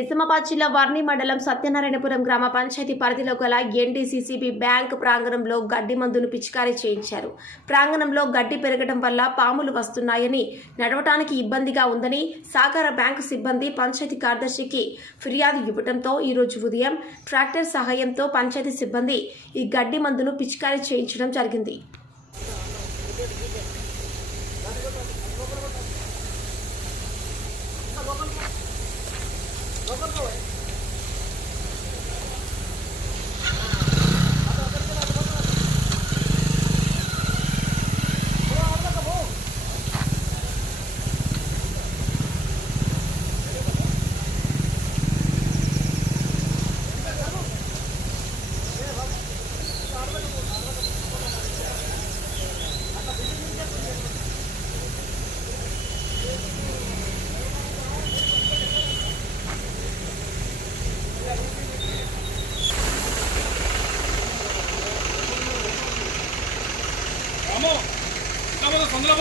నిజామాబాద్ జిల్లా వర్ణి మండలం సత్యనారాయణపురం గ్రామ పంచాయతీ పరిధిలో గల ఎన్డీసీసీబీ బ్యాంక్ ప్రాంగణంలో గడ్డి మందును పిచికారీ చేయించారు. ప్రాంగణంలో గడ్డి పెరగడం వల్ల పాములు వస్తున్నాయని, నడవటానికి ఇబ్బందిగా ఉందని సహకార బ్యాంకు సిబ్బంది పంచాయతీ కార్యదర్శికి ఫిర్యాదు ఇవ్వడంతో ఈరోజు ఉదయం ట్రాక్టర్ సహాయంతో పంచాయతీ సిబ్బంది ఈ గడ్డి మందును పిచికారీ చేయించడం జరిగింది. సందులో